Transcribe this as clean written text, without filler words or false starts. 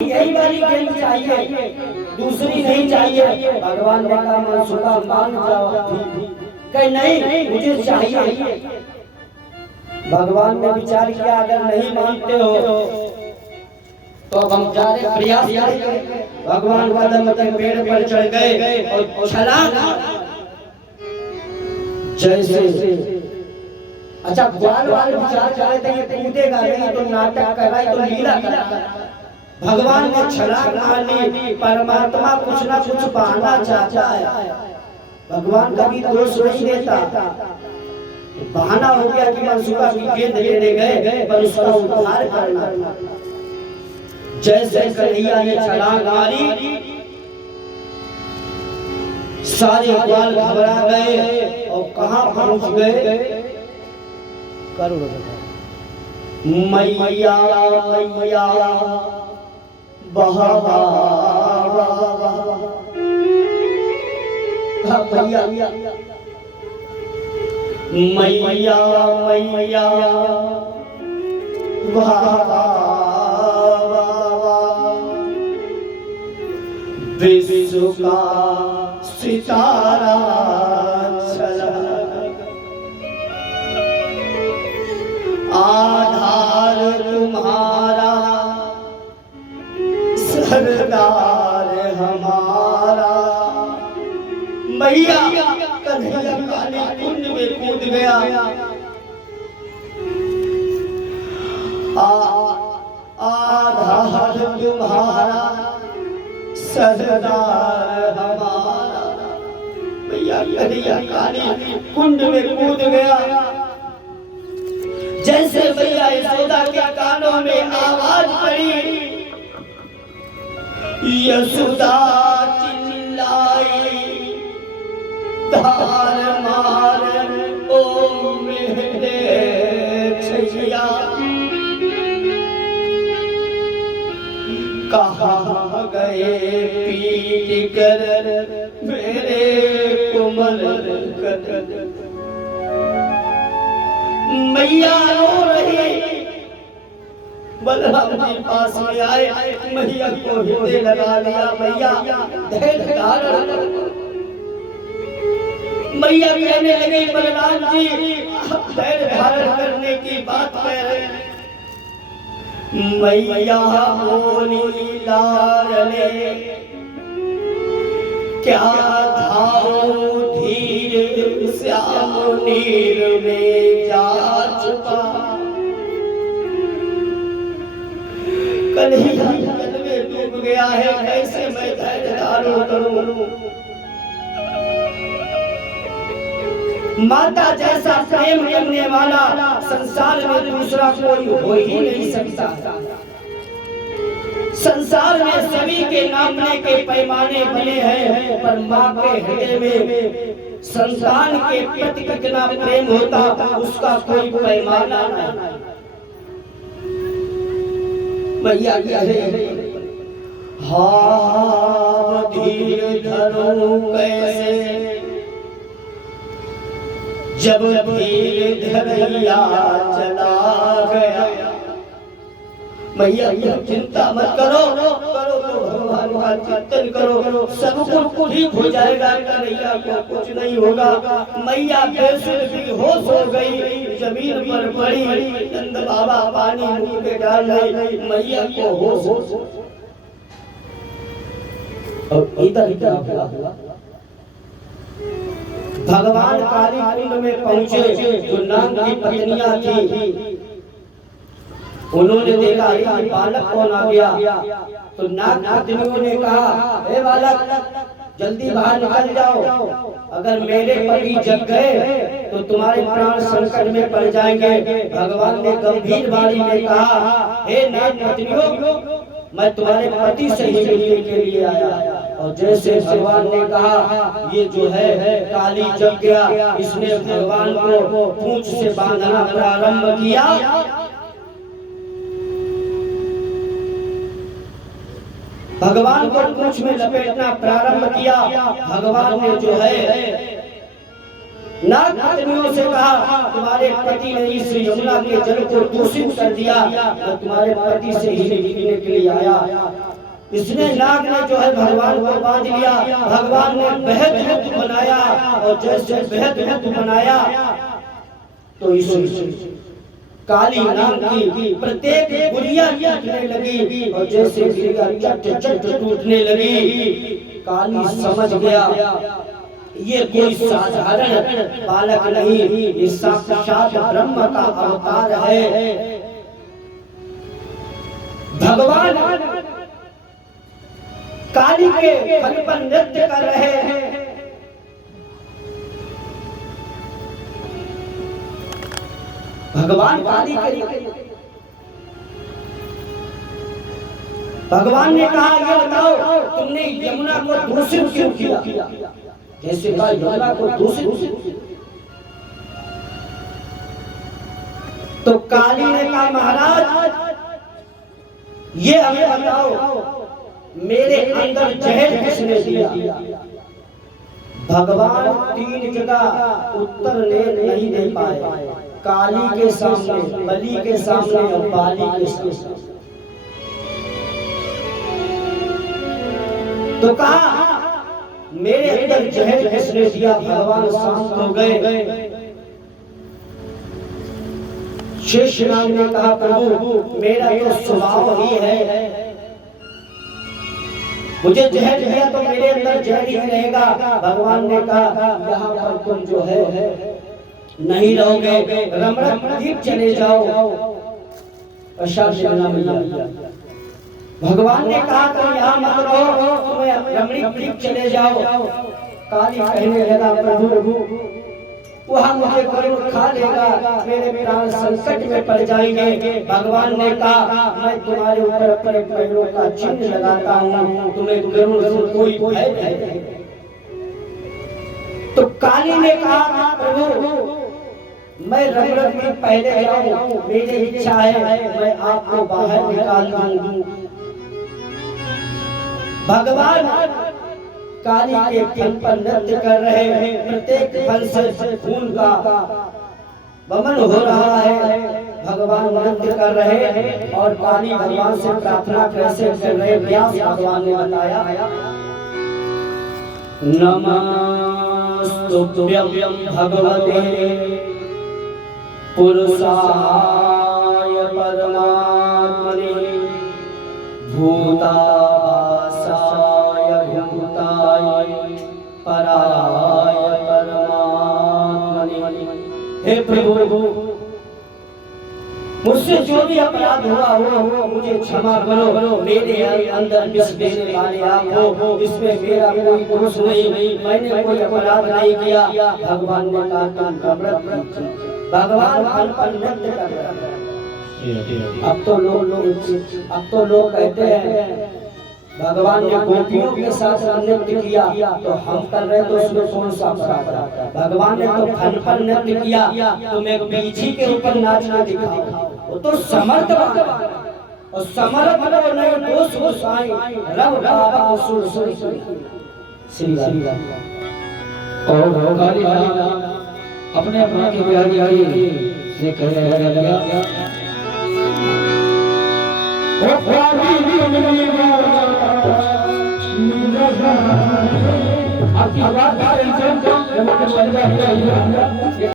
यही वाली गेंद चाहिए, दूसरी नहीं चाहिए। भगवान ने कहा मनसूबा मान जाओ, कहीं नहीं मुझे चाहिए। भगवान ने विचार किया अगर नहीं मानते हो तो अब हम जा रहे प्रयास करेंगे। भगवान कदम तक पेड़ पर चढ़ गए और छलांग जैसे अच्छा ग्वाल वाले विचार कर रहे थे ये कूदेगा नहीं तो नाटक कर रहा है तो लीला कर रहा है। भगवान ने छलांग मार ली। परमात्मा कुछ ना कुछ बहाना चाहता है, भगवान कभी दोष नहीं देता। बहाना हो गया कि मनसूबा की गेंद लेने गए पर उसका उद्धार करना। जैसे कन्हैया ने छलांग मारी सारे ग्वाल घबरा गए और कहां पहुंच गए? मैया मैया बहावा मैया मैया मैया बहावा विश्व का सितारा चला, आधार तुम्हारा सरदार हमारा। मैया कन्हैया काली कुंड में कूद गया। आधार तुम्हारा सरदार हमारा। मैया कन्हैया काली कुंड में कूद गया। जैसे मैया यशोदा के कानों में आवाज पड़ी, यशोदा चिल्लाई धार मार ओ मेरे छैया। कहाँ गए पीट कर मेरे कोमल कर। मैया रो रही। बलराम जी पास में आए, मैया को हृदय लगा लिया। मैया धैर्य धारण। मैया कहने लगी बलराम जी धैर्य धारण करने की बात कह रहे। मैया बोली लाडले क्या धाऊं धीर श्याम नीर में जा छुपा। कन्हैया जल में डूब गया है, कैसे मैं धैर्य धारण करूं? माता जैसा प्रेम करने वाला संसार में दूसरा कोई हो ही नहीं सकता। संसार में सभी के नापने के पैमाने बने हैं, पर माँ के हृदय में संतान के प्रति कितना प्रेम होता उसका कोई पैमाना नहीं। मैया कहे हाँ धीर धरो कैसे जब धीर धरैया चला गया। मैया चिंता मत करो, करो तो भगवान का चिंतन करो, सब कुछ ठीक हो जाएगा। कन्हैया को कुछ नहीं होगा। मैया बेसुध बेहोश हो गई, जमीन पर पड़ी। नंद बाबा पानी मुंह में डाल रहे, मैया को होश। और इधर भगवान काली कुंड में पहुंचे। जो नाग की पत्नियां थी उन्होंने देखा कि बालक कौन आ गया, तो नाग पत्नियों ने कहा हे बालक जल्दी बाहर निकल जाओ, अगर मेरे पति जग गए तो तुम्हारे प्राण संकट में पड़ जाएंगे। भगवान ने गंभीर वाणी में कहा हे नाग पत्नियों मैं तुम्हारे पति से ही मिलने के लिए आया। और जैसे भगवान ने कहा ये जो है काली जग गया, इसने भगवान को पूंछ से बांधना प्रारंभ किया। भगवान को पूंछ में लपेटना प्रारंभ किया। भगवान ने जो है नाग पत्नियों से कहा तुम्हारे पति ने इस यमुना के जल को दूषित कर दिया, मैं तुम्हारे पति से ही मिलने के लिए आया। इसने नाग ने जो है भगवान को बांध लिया। भगवान ने बेहद युद्ध बनाया और जैसे बेहद युद्ध बनाया तो इस काली नाग की प्रत्येक गुड़िया टूटने लगी और जैसे गुड़िया चट चट टूटने लगी, काली समझ गया ये कोई साधारण बालक नहीं, ये साक्षात ब्रह्म का अवतार है। भगवान काली के फल पर नृत्य कर रहे हैं। भगवान काली के भगवान ने कहा ये बताओ तुमने यमुना को दूषित क्यों किया? जैसे कहा यमुना को दूषित, तो काली ने कहा महाराज ये हमें बताओ मेरे अंदर जहर किसने दिया? भगवान 3 जगह उत्तर नहीं दे पाए, काली के सामने, बलि के सामने और बाली के सामने। तो कहा मेरे अंदर जहर किसने दिया? भगवान शांत हो गए। शेषनाग ने कहा प्रभु मेरा तो स्वभाव ही है, मुझे जहर दिया तो मेरे अंदर जहर ही रहेगा। भगवान ने कहा यहाँ पर तुम जो है नहीं रहोगे, रमणक द्वीप चले जाओ। भगवान ने कहा तुम यहाँ मत रहो, तुम्हें रमणीक द्वीप चले जाओ। काली कहने लगा प्रभु वहाँ मुझे कोई खा लेगा, मेरे प्राण संकट में पड़ जाएंगे। भगवान ने कहा मैं तुम्हारे ऊपर अपने पैरों का चिन्ह लगाता हूँ, तुम्हें गरुड़ से कोई भय नहीं। तो काली ने कहा प्रभु मैं रमणक में पहले जाऊं, मेरी इच्छा है मैं आपको बाहर निकाल दूं। भगवान काली के फल पर नृत्य कर रहे हैं, प्रत्येक फल से खून का बमन हो रहा है। भगवान नृत्य कर रहे हैं और काली भगवान से प्रार्थना कैसे कर रहे हैं व्यास भगवान ने बताया। नमस्तुभ्यं भगवते पुरुषाय परमात्मने भूतावासाय भूताय पराय परमात्मने। हे प्रभु मुझसे जो भी अपराध हुआ हो मुझे क्षमा करो, मेरे अंदर विष देने वाले आप हो, इसमें मेरा कोई दोष नहीं, मैंने कोई अपराध नहीं किया। भगवान ने कहा भगवान फल पर नृत्य कर रहे हैं। अब तो लोग कहते हैं भगवान ने गोपियों के साथ नृत्य किया तो हम कर रहे तो उसमें कौन सा अपराध आता है? भगवान ने तो फल पर नृत्य किया तो मैं पीछी के ऊपर नाचना दिखाऊं, वो तो समर्थ और समर्थ को नहीं दोष गोसाई रब बाबा सुर सुर श्री राम। और काली अपने अपने की प्यारी से कहने लगा ओ काली आपकी आवाज